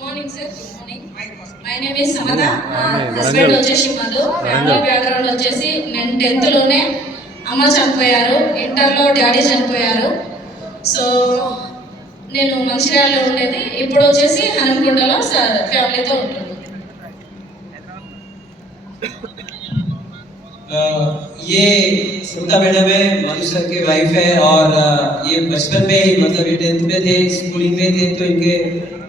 Morning sir, good morning. My name is Samata. Husband వచ్చేసి Madhu. Family background వచ్చేసి నేను 10th లోనే అమ్మ చనిపోయారు, ఇంటర్లో డాడీ చనిపోయారు. సో నేను మంచిర్యాలలో ఉండేది, ఇప్పుడు వచ్చేసి హనుమకొండలో ఫ్యామిలీతో ఉంటుంది. ये समता मैडम है, मधु सर के वाइफ है और ये बचपन में ही मतलब ये 10th में थे, स्कूलिंग में थे, तो इनके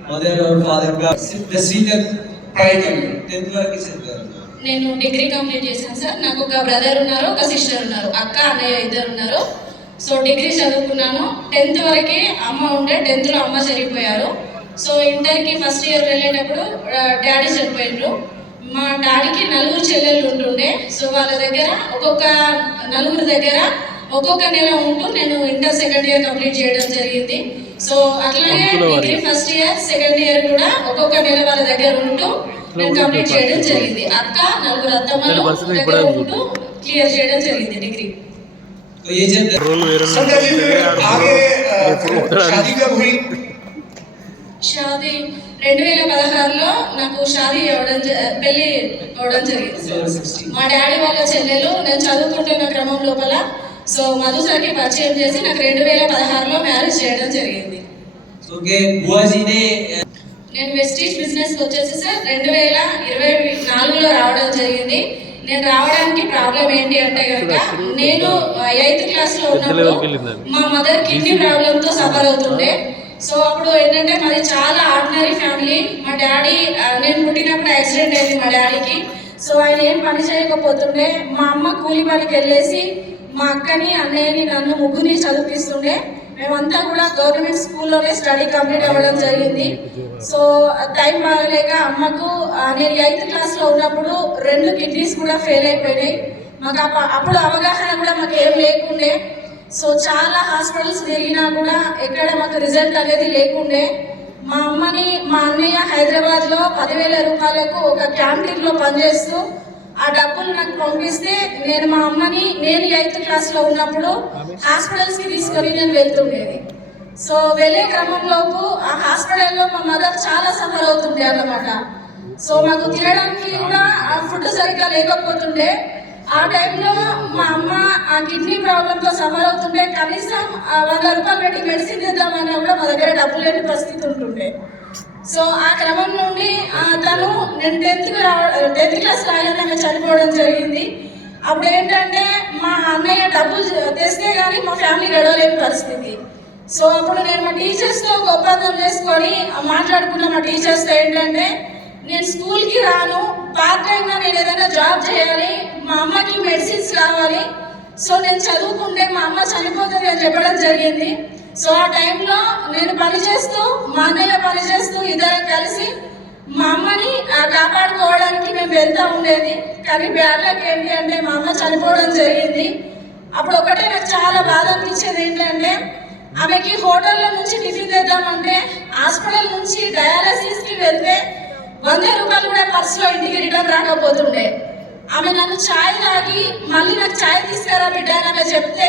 मदर और फादर का 10वीं तक पढ़ाई कर 10th वరకు చదివారు. నేను డిగ్రీ కంప్లీట్ చేశాను సార్. నాకు ఒక బ్రదర్ ఉన్నారు, ఒక సిస్టర్ ఉన్నారు, అక్క అన్నయ్య ఇద్దరు ఉన్నారు. సో డిగ్రీ చదువుకున్నాను. 10th వరకే అమ్మ ఉండే, 10thలో అమ్మ చనిపోయారు. సో ఇంటర్కి ఫస్ట్ ఇయర్ వెళ్ళేటప్పుడు డాడీ చనిపోయారు. మా డాడీకి 4 చెల్లెళ్ళు ఉంటుండే. సో వాళ్ళ దగ్గర నలుగురు దగ్గర ఒక్కొక్క నెల ఉంటూ నేను ఇంటర్ సెకండ్ ఇయర్ కంప్లీట్ చేయడం జరిగింది. సో అట్లాగే degree first year second year కూడా ఒక్కొక్క నెల వాళ్ళ దగ్గర ఉంటూ నేను కంప్లీట్ చేయడం జరిగింది. అక్క 4 అత్తమ్మలు దగ్గర ఉంటూ క్లియర్ చేయడం జరిగింది డిగ్రీ. షాదీ 2016లో నాకు పెళ్లి అవడం జరిగింది. మా డాడీ వాళ్ళ చెల్లెలు నేను చదువుకుంటున్న క్రమం లోపల సో మధు సార్కి పరిచయం చేసి నాకు 2016లో మ్యారేజ్ చేయడం జరిగింది. నేను వెస్టీజ్ బిజినెస్ వచ్చేసి సార్ 2024లో రావడం జరిగింది. నేను రావడానికి ప్రాబ్లం ఏంటి అంటే కనుక నేను 8th క్లాస్లో ఉన్నప్పుడు మా మదర్ కిడ్నీ ప్రాబ్లంతో సఫర్ అవుతుండే. సో అప్పుడు ఏంటంటే మాది చాలా ఆర్డినరీ ఫ్యామిలీ. మా డాడీ నేను పుట్టినప్పుడు యాక్సిడెంట్ అయింది మా డాడీకి. సో ఆయన ఏం పని చేయకపోతుండే. మా అమ్మ కూలి పనికి వెళ్ళేసి మా అక్కని అన్నయ్యని నన్ను ముగ్గురిని చదివిస్తుండే. మేమంతా కూడా గవర్నమెంట్ స్కూల్లోనే స్టడీ కంప్లీట్ అవ్వడం జరిగింది. సో టైం బాగలేక అమ్మకు నేను 8th క్లాస్లో ఉన్నప్పుడు 2 కిడ్నీస్ కూడా ఫెయిల్ అయిపోయినాయి. మాకు అప్పుడు అవగాహన కూడా మాకు ఏం లేకుండే. సో చాలా హాస్పిటల్స్ తిరిగినా కూడా ఎక్కడ మాకు రిజల్ట్ అనేది లేకుండే. మా అమ్మని మా అన్నయ్య హైదరాబాద్లో 10,000 రూపాయలకు ఒక క్యాంటీన్లో పనిచేస్తూ ఆ డబ్బులు నాకు పంపిస్తే నేను మా అమ్మని నేను 8th క్లాస్లో ఉన్నప్పుడు హాస్పిటల్స్కి తీసుకొని నేను వెళ్తుండేది. సో వెళ్ళే క్రమంలోపు ఆ హాస్పిటల్లో మా మదర్ చాలా సఫర్ అవుతుండే అన్నమాట. సో మాకు తినడానికి కూడా ఫుడ్ సరిగ్గా లేకపోతుండే. ఆ టైంలో మా అమ్మ ఆ కిడ్నీ ప్రాబ్లంతో సఫర్ అవుతుండే. కనీసం 100 రూపాయలు పెట్టి మెడిసిన్ తెద్దామన్నా కూడా మా దగ్గర డబ్బులు లేని పరిస్థితి ఉంటుండే. సో ఆ క్రమం నుండి తను నేను 10th క్లాస్ రాగానే ఆమె చనిపోవడం జరిగింది. అప్పుడు ఏంటంటే మా అన్నయ్య డబ్బులు తెస్తే కానీ మా ఫ్యామిలీ గడవలేని పరిస్థితి. సో అప్పుడు నేను మా టీచర్స్తో ఒక ఒప్పందం చేసుకొని మాట్లాడుకున్న మా టీచర్స్తో ఏంటంటే నేను స్కూల్కి రాను, పార్ట్ టైంగా నేను ఏదైనా జాబ్ చేయాలి, మా అమ్మకి మెడిసిన్స్ కావాలి, సో నేను చదువుకుంటే మా అమ్మ చనిపోతుంది అని చెప్పడం జరిగింది. సో ఆ టైంలో నేను పనిచేస్తూ మా అన్నయ్య పనిచేస్తూ ఇద్దరం కలిసి మా అమ్మని కాపాడుకోవడానికి మేము వెళ్తూ ఉండేది. కానీ బ్యాడ్లకి ఏంటి అంటే మా అమ్మ చనిపోవడం జరిగింది. అప్పుడు ఒకటే నాకు చాలా బాధ అనిపించేది ఏంటంటే ఆమెకి హోటల్లో నుంచి టిఫిన్ తెద్దామంటే హాస్పిటల్ నుంచి డయాలసిస్కి వెళ్తే 100 రూపాయలు కూడా పర్సులో ఇంటికి రిటర్న్ రాకపోతుండే. ఆమె నన్ను ఛాయ్ తాగి మళ్ళీ నాకు ఛాయ్ తీసుకురా బిడ్డ అని ఆమె చెప్తే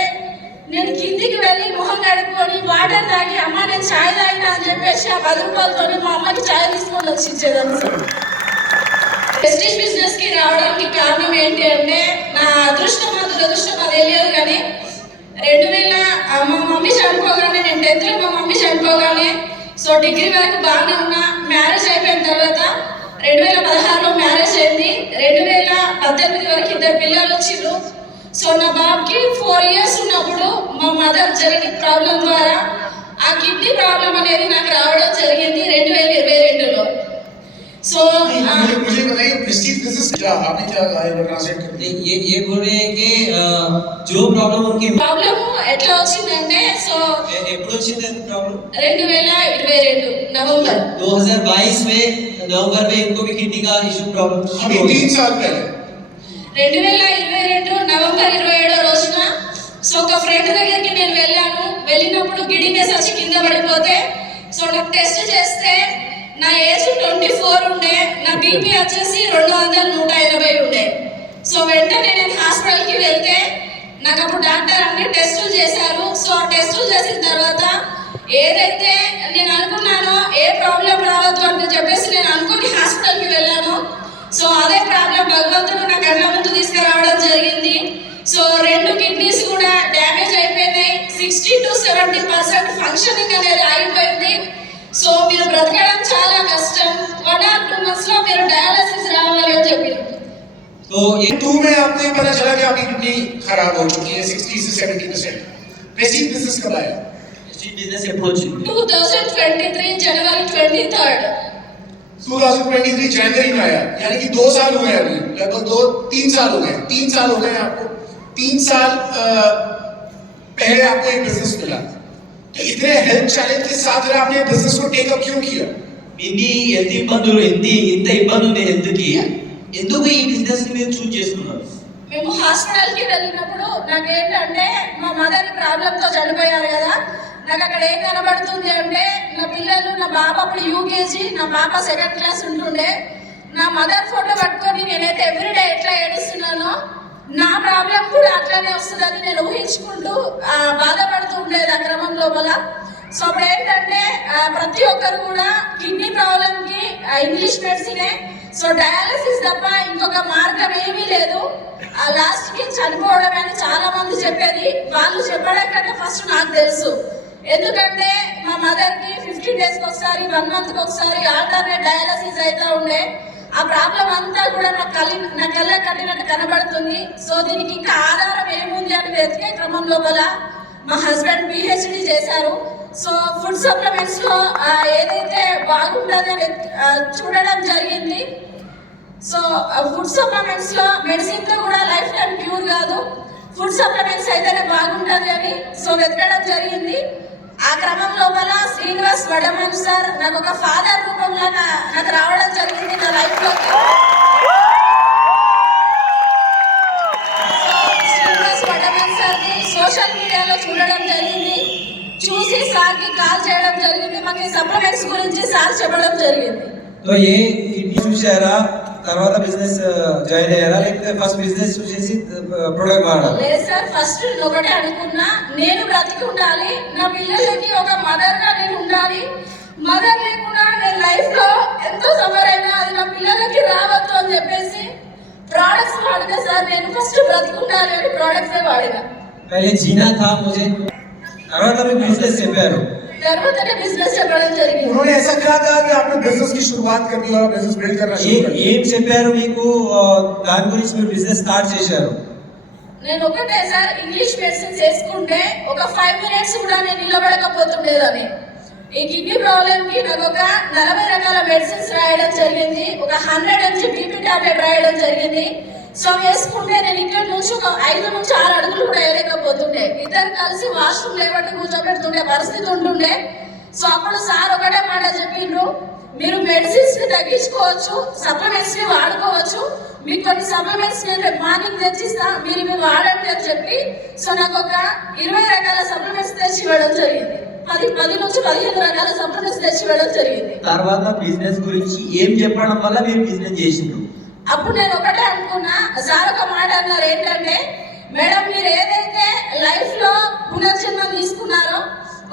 నేను కిందికి వెళ్ళి మొహం కడుక్కొని వాటర్ తాగి అమ్మ నేను ఛాయ్ తాగినా అని చెప్పేసి ఆ 10 రూపాయలతో మా అమ్మకి ఛాయ్ తీసుకొని వచ్చి ఇచ్చేదాన్ని. ప్రెస్టీజ్ బిజినెస్కి రావడానికి కారణం ఏంటి అంటే నా అదృష్టమా దురదృష్టమా తెలియదు కానీ 2000 మా మమ్మీ చనిపోగానే నేను 10thలో మా మమ్మీ చనిపోగానే సో డిగ్రీ వరకు బాగానే ఉన్నా. మ్యారేజ్ అయిపోయిన తర్వాత 2016లో మ్యారేజ్ అయింది. 2018 వరకు 2 పిల్లలు వచ్చిండ్రు. సో నా బాబుకి 4 ఇయర్స్ ఉన్నప్పుడు మా మదర్ జెనెటిక్ ప్రాబ్లం ద్వారా ఆ కిడ్నీ ప్రాబ్లం అనేది నాకు రావడం జరిగింది 2022లో. సో मुझे बताइए प्रेस्टीज बिजनेस क्या आपने क्या ट्रांसलेट कर दी? ये बोल रहे हैं कि जो प्रॉब्लम उनकी ప్రాబ్లం ఎట్లా వచ్చిందంటే సో ఎప్పుడు వచ్చింది प्रॉब्लम 2022 नवंबर 2022 में नवंबर में इनको भी किडनी का इशू प्रॉब्लम अभी 3 साल पहले 2022 నవంబర్ 27 రోజున సో ఒక ఫ్రెండ్ దగ్గరికి నేను వెళ్ళినప్పుడు గిడినెస్ వచ్చి కింద పడిపోతే సో నాకు టెస్ట్ చేస్తే నా ఏజ్ 24 ఉండే, నా బీపీ వచ్చేసి 200/180 ఉండే. సో వెంటనే నేను హాస్పిటల్కి వెళ్తే నాకు అప్పుడు డాక్టర్ అన్ని టెస్టులు చేశారు. సో ఆ టెస్టులు చేసిన తర్వాత ఏదైతే నేను అనుకున్నానో ఏ ప్రాబ్లం రావద్దు అని చెప్పి భగవంతుడు నా కళ్ళ ముందు తీసుకురావడం జరిగింది. సో 2 కిడ్నీస్ కూడా డ్యామేజ్ అయిపోయినాయి. 60 to 70% ఫంక్షనింగ్ అనేది ఆగిపోయింది. సో మీరు బ్రతకడం చాలా కష్టం. 1 or 2 months లో మీరు డయాలసిస్ రావాలి అని చెప్పారు. तो ये 2 में आपको ये पता चला कि आपकी किडनी खराब हो चुकी है 60 से 70%. प्रेस्टीज बिजनेस कब आया? बिजनेस अप्रोच 2023 जनवरी 23rd 2023 जनवरी में आया, यानी कि 2 साल हुए हैं अभी, लगभग 2-3 साल हो गए. 3 साल हो गए हैं आपको. 3 साल पहले आपको ये बिजनेस मिला. तो इतने हेल्थ चैलेंज के साथ अगर आपने बिजनेस को टेक अप क्यों किया? ఇన్ని ఎంత ఇబ్బందులు ఇంత ఇబ్బంది ఉంది హెల్త్కి, ఎందుకు ఈ బిజినెస్ మీరు చూస్ చేసుకున్నారు? మేము హాస్పిటల్ కి వెళ్ళినప్పుడు నాకేంటంటే మా మదర్ ప్రాబ్లంతో చనిపోయారు కదా, నాకు అక్కడ ఏం కనబడుతుంది అంటే నా పిల్లలు, నా బాబు అప్పుడు యూకేజీ, నా పాప 2nd క్లాస్ ఉంటుండే. నా మదర్ ఫోటో పట్టుకొని నేనైతే ఎవ్రీడే ఎట్లా ఏడుస్తున్నానో నా ప్రాబ్లం కూడా అట్లానే వస్తుందని నేను ఊహించుకుంటూ బాధపడుతూ ఉండేది ఆ క్రమం లోపల. సో అప్పుడు ఏంటంటే ప్రతి ఒక్కరు కూడా కిడ్నీ ప్రాబ్లంకి ఇంగ్లీష్ మెడిసినే, సో డయాలసిస్ తప్ప ఇంకొక మార్గం ఏమీ లేదు, లాస్ట్ కి చనిపోవడమే అని చాలా మంది చెప్పేది. వాళ్ళు చెప్పడం కంటే ఫస్ట్ నాకు తెలుసు. ఎందుకంటే మా మదర్ కి 15 days ఒకసారి 1 month ఒకసారి ఆల్టర్నేట్ డయాలసిస్ అయితే ఉండే. ఆ ప్రాబ్లం అంతా కూడా నా కళ్ళ కట్టినట్టు కనబడుతుంది. సో దీనికి ఇంకా ఆధారం ఏముంది అని వెతికే క్రమం లోపల మా హస్బెండ్ PhD చేశారు. సో ఫుడ్ సప్లిమెంట్స్ లో ఏదైతే బాగుంటుంది అని చూడడం జరిగింది. సో ఫుడ్ సప్లిమెంట్స్ లో మెడిసిన్ తో కూడా లైఫ్ టైం క్యూర్ కాదు, ఫుడ్ సప్లిమెంట్స్ అయితేనే బాగుంటుంది అని సో వెతకడం జరిగింది. ఆ క్రమం లోపల శ్రీనివాస్ వడమన్ సార్ నాకు ఒక ఫాదర్ రూపంలో నాకు రావడం జరిగింది నా లైఫ్ లోకి. శ్రీనివాస్ వడమన్ సార్ ని సోషల్ మీడియాలో చూడడం జరిగింది. చూసి సార్ కి కాల్ చేయడం జరిగింది. మాకు ఈ సప్లిమెంట్స్ గురించి సార్ చెప్పడం జరిగింది. तो ये किडनी చూసారా, తర్వాత బిజినెస్ జాయిన్ అయ్యారా, లేకపోతే ఫస్ట్ బిజినెస్ చూసేసి ప్రొడక్ట్ వాడారా? లేదు సార్, ఫస్ట్ నేను ఒకటే అనుకున్నా, నేను బ్రతికి ఉండాలి, నా పిల్లలకి ఒక మదర్ గా నేను ఉండాలి. మదర్ లేకుండా నేను లైఫ్ లో ఎంతో సఫర్ అయినా అది నా పిల్లలకి రావద్దు అని చెప్పేసి ప్రోడక్ట్స్ వాడినా సార్. నేను ఫస్ట్ బ్రతికి ఉండాలి అని ప్రోడక్ట్స్ వాడినా. पहले जीना था मुझे, తర్వాత మీరు బిజినెస్ చెప్పారు, తర్వాత బిజినెస్ చెప్పడం జరిగింది. उन्होंने ऐसा क्या कहा कि आपने बिजनेस की शुरुआत करनी और बिजनेस बिल्ड करना शुरू कर दिया? ఏం చెప్పారు మీకు, దాని గురించి మీరు బిజినెస్ స్టార్ట్ చేశారు? నేను ఒకటే సార్, ఇంగ్లీష్ మెడిసిన్స్ వేసుకుంటే ఒక 5 minutes కూడా నేను నిలబడకపోతుండేదని. ఈ కిడ్నీ ప్రాబ్లం కి నాకు ఒక 40 రకాల మెడిసిన్స్ రాయడం జరిగింది. ఒక 100 mg BP టాబ్లెట్ రాయడం జరిగింది. సో వేసుకుంటే నేను ఇక్కడ నుంచి ఒక 5 నుంచి 6 అడుగులు కూడా వేయలేకపోతుండే. ఇద్దరు కలిసి వాష్రూమ్ లేబట్టి కూర్చోబెడుతుండే పరిస్థితి ఉంటుండే. సో అప్పుడు సార్ ఒకటే మాట చెప్పిండ్రు, మీరు మెడిసిన్స్ ని తగ్గించుకోవచ్చు, సప్లిమెంట్స్ ని వాడుకోవచ్చు, మీకు కొన్ని సప్లిమెంట్స్ నేను రేపు మార్నింగ్ తెచ్చిస్తా, మీరు ఇవి వాడండి అని చెప్పి సో నాకు ఒక 20 రకాల సప్లిమెంట్స్ తెచ్చి ఇవ్వడం జరిగింది. 10 నుంచి 15 రకాల సప్లిమెంట్స్ తెచ్చి ఇవ్వడం జరిగింది. తర్వాత బిజినెస్ గురించి ఏం చెప్పడం వల్ల మీరు బిజినెస్ చేసిండ్రు? అప్పుడు నేను ఒకటే అనుకున్నా, సార్ ఒక మాట అన్నారు ఏంటంటే, మేడం మీరు ఏదైతే లైఫ్ లో పునర్జన్మ తీసుకున్నారో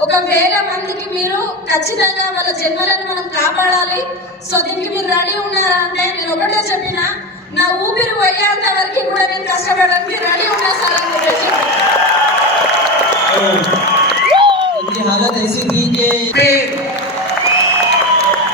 1,000 మందికి మీరు ఖచ్చితంగా వాళ్ళ జన్మలను మనం కాపాడాలి. సో దీనికి మీరు రెడీ ఉన్నారా అంటే నేను ఒకటే చెప్పిన, నా ఊపిరి పోయేంత వరకు కూడా నేను కష్టపడడానికి రెడీ ఉన్నా సార్ అని చెప్పేసి. उनकी हालत ऐसी थी कि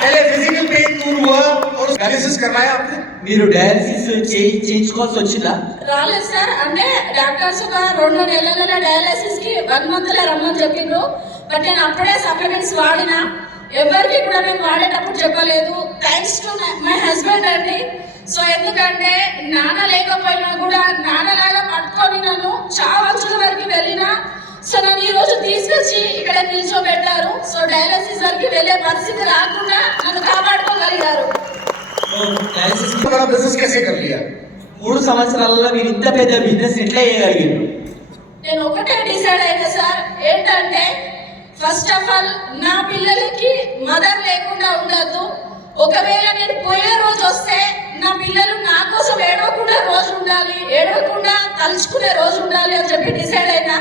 पहले फिजिकल पेन दूर हुआ और डायलिसिस करवाया आपने? మీరు డయాలసిస్ చేయించుకోవాల్సి వచ్చిందా? రాలేదు సార్, అంటే డాక్టర్స్ ఒక 2 నెలల డయాలసిస్ కి 1 month లో రమ్మని చెప్పిండ్రు. బట్ నేను అప్పుడే సప్లిమెంట్స్ వాడినా, ఎవరికి కూడా నేను వాడేటప్పుడు చెప్పలేదు. థ్యాంక్స్ టు మై హస్బెండ్ అండి. సో ఎందుకంటే నాన్న లేకపోయినా కూడా నాన్నలాగా పట్టుకొని నన్ను చావంచుల వరకు వెళ్ళినా సో నన్ను ఈ రోజు తీసుకొచ్చి ఇక్కడ నిల్చోబెట్టారు. సో డయాలసిస్ వరకు వెళ్ళే పరిస్థితి రాకుండా నన్ను కాపాడుకోగలిగారు. డయాలసిస్ बड़ा बिजनेस कैसे कर लिया? 3 సంవత్సరాలలో మీరు ఇంత పెద్ద బిజినెస్ ఎట్లా చేయగలిగారు? నేను ఒకటే డిసైడ్ అయినా సార్, ఏంటంటే ఫస్ట్ ఆఫ్ ఆల్ నా పిల్లలకి మదర్ లేకుండా ఉండద్దు. ఒకవేళ నేను పోయే రోజు వస్తే నా పిల్లలు నా కోసం ఏడవకుండా రోజు ఉండాలి, ఏడవకుండా తలుచుకునే రోజు ఉండాలి అని చెప్పి డిసైడ్ అయినా.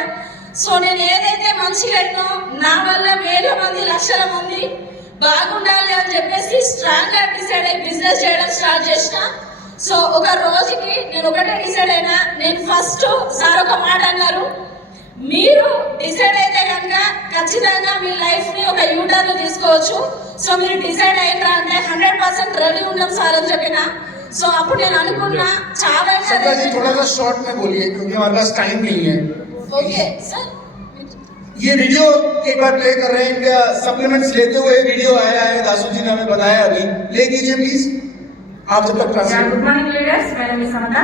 సో నేను ఏదైతే మంచిగా అయినో నా వల్ల 1,000 మంది 1,00,000 మంది బాగుండాలి అని చెప్పేసి స్ట్రాంగ్ గా డిసైడ్ అయ్యి బిజినెస్ చేయడం స్టార్ట్ చేసిన. సో ఒక రోజుకి నేను ఒకటే డిసైడ్ అయినా, నేను ఫస్ట్ సార్ ఒక మాట అన్నారు, మీరు డిసైడ్ అయితే కనుక ఖచ్చితంగా మీ లైఫ్ ని ఒక యూటర్న్ తీసుకోవచ్చు. సో మీరు డిసైడ్ అయినరా అంటే 100% రెడీ ఉన్నాం సార్ అని చెప్పిన. సో అప్పుడు నేను అనుకున్నా చాలా सत्ता जी थोड़ा सा शॉर्ट में बोलिए क्योंकि हमारे पास टाइम नहीं है। Okay sir. ये वीडियो एक बार प्ले कर रहे हैं, इनका सप्लीमेंट्स लेते हुए वीडियो आया है, दासू जी ने हमें बताया अभी, ले कीजिए प्लीज आप जब तक translate. Good morning leaders, madam Samata.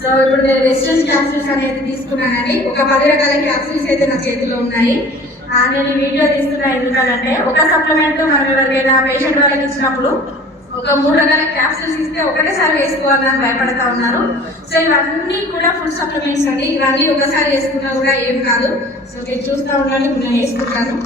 So ఇప్పుడు నేను రెసిడెన్స్ క్యాప్సూల్స్ అనేది తీసుకున్నానండి. ఒక 10 రకాల క్యాప్సూల్స్ అయితే నా చేతిలో ఉన్నాయి. నేను ఈ వీడియో తీస్తున్నా ఎందుకంటే ఒక సప్లిమెంట్ మనం ఎవరికైనా పేషెంట్ వాళ్ళకి ఇచ్చినప్పుడు ఒక 3 రకాల క్యాప్సూల్స్ ఇస్తే ఒకటేసారి వేసుకోవాలని భయపడతా ఉన్నారు. సో ఇవన్నీ కూడా ఫుడ్ సప్లిమెంట్స్ అండి. ఇవన్నీ ఒకసారి వేసుకున్నా కూడా ఏం కాదు. సో మీరు చూస్తూ ఉండాలి, నేను వేసుకుంటాను.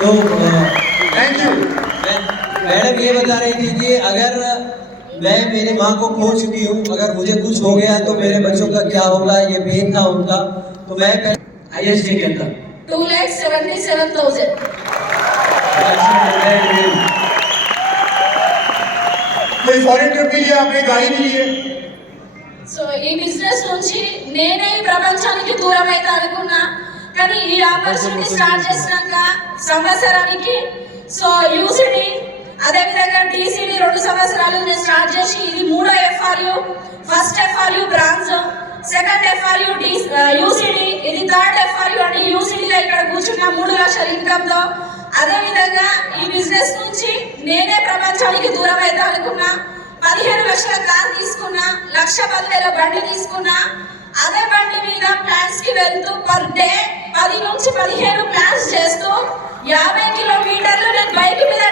तो थैंक यू। मैडम ये बता रही थी कि अगर मैं मेरी माँ को खो चुकी हूँ, अगर मुझे कुछ हो गया तो मेरे बच्चों का क्या होगा, ये पेन था उनका, तो मैं हाईएस्ट के अंदर 2,77,000. कोई फॉरेन ट्रिप के लिए आपने गाड़ी भी ली है? సో ఈ బిజినెస్ నుంచి నేనే ఈ ప్రపంచానికి దూరం అయితే అనుకున్నా, కానీ ఈ ఆపర్చునిటీ స్టార్ట్ చేసినాక సంవత్సరానికి సో యూసిడి అదేవిధంగా టీసీడీ 2 సంవత్సరాలు నేను స్టార్ట్ చేసి ఇది 3వ FRU. First FRU branch, second FRU UCD, ఇది 3rd ఎఫ్ఆర్యు అని యూసిడిలో ఇక్కడ కూర్చున్న 3 లక్షల ఇన్కమ్తో. అదేవిధంగా ఈ బిజినెస్ నుంచి నేనే ప్రపంచానికి దూరం అయితే అనుకున్నా. 15 లక్షల కార్ తీసుకున్నా, 1,10,000 బండి తీసుకున్నా. అదే బండి మీద ప్లాన్స్ కి వెళ్తూ పర్ డే 10 నుంచి 15 ప్లాన్స్ చేస్తూ 50 కిలోమీటర్లు నేను బైక్ మీద